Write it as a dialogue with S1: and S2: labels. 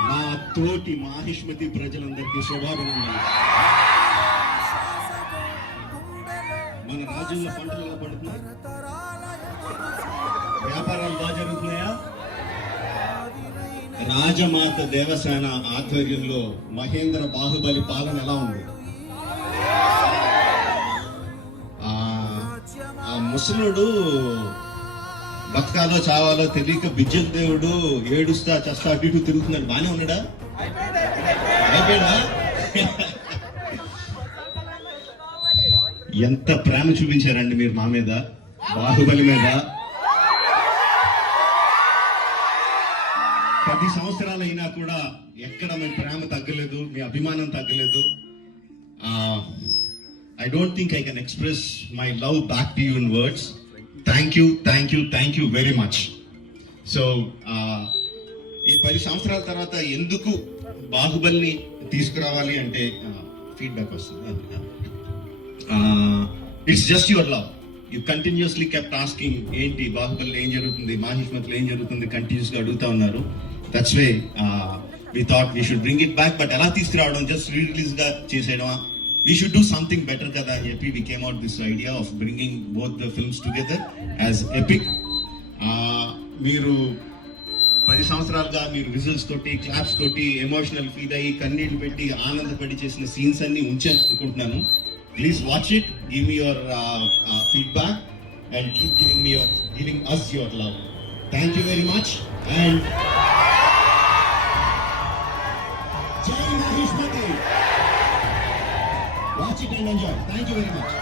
S1: నా తోటి మాహిష్మతి ప్రజలందరికీ శుభాభినందనలు. మన రాజ్యంలో పంటలు ఎలా పడుతున్నాయి వ్యాపారాలు బాగా జరుగుతున్నాయా? రాజమాత దేవసేన ఆధ్వర్యంలో మహేంద్ర బాహుబలి పాలన ఎలా ఉంది? ఆ ముసలుడు బతకాలో చావాలో తెలియక బిజ్జల్ దేవుడు ఏడుస్తా చస్తా అటు ఇటు తిరుగుతున్నాడు. బానే ఉన్నాడా? అయిపోయాడా? ఎంత ప్రేమ చూపించారండి మీరు మా మీద బాహుబలి మీద. పది సంవత్సరాలు అయినా కూడా ఎక్కడ మీ ప్రేమ తగ్గలేదు మీ అభిమానం తగ్గలేదు. I don't think I can express my love back to you in words thank you thank you thank you very much so ఈ పది సంవత్సరాల తర్వాత ఎందుకు బాహుబలిని తీసుకురావాలి అంటే ఫీడ్బ్యాక్ వస్తుంది. It's just your love you continuously kept asking ఏంటి బాహుబలి ఏం జరుగుతుంది? మాహిష్మతిలో ఏం జరుగుతుంది? కంటిన్యూస్గా అడుగుతా ఉన్నారు. That's way we thought we should bring it back but ఎలా తీసుకురావడం జస్ట్ రీ రిలీజ్గా చేసేయడమా? We should do something better కదా అని చెప్పి we came out this idea of bringing both the films together as epic మీరు పది సంవత్సరాలుగా మీరు విజిల్స్ తోటి క్లాప్స్ తోటి ఎమోషనల్ ఫీల్ అయ్యి కన్నీళ్ళు పెట్టి ఆనందపడి చేసిన సీన్స్ అన్ని ఉంచాను అనుకుంటున్నాను. Please watch it give me your feedback and keep giving me your giving us your love thank you very much and జై Mahishmati watch it and enjoy thank you very much